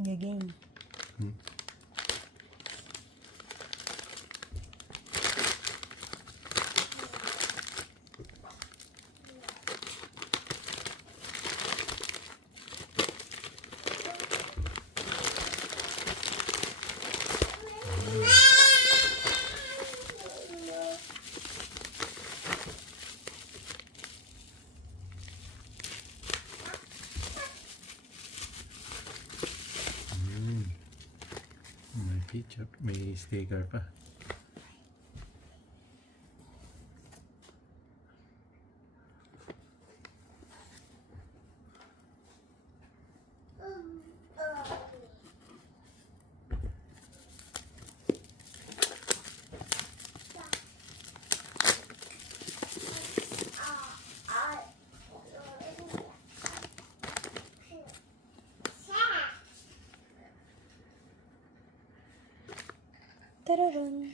Game. May picture, may sticker pa. Tararan.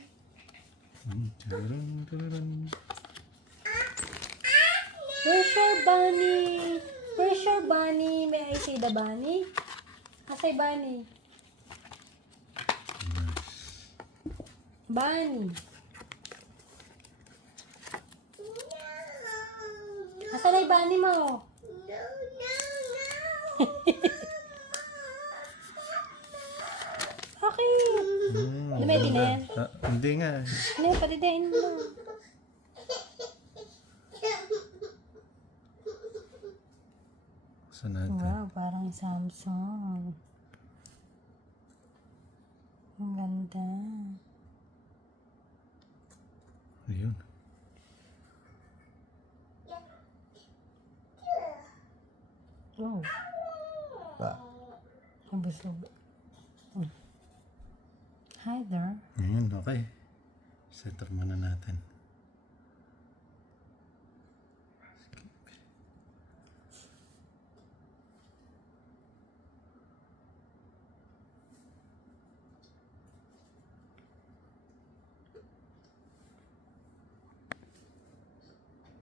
Tararan. Where's your bunny? Where's your bunny? May I see the bunny? Asay bunny? Bunny. Asan ay bunny mo? Okay. Dumedi na yan. Hindi nga. Ano, patidain mo. Saan natin? Wow, parang Samsung. Ang ganda. Ayun. Oh. Ang busog. Hi there. Ayun, okay. Set up muna natin.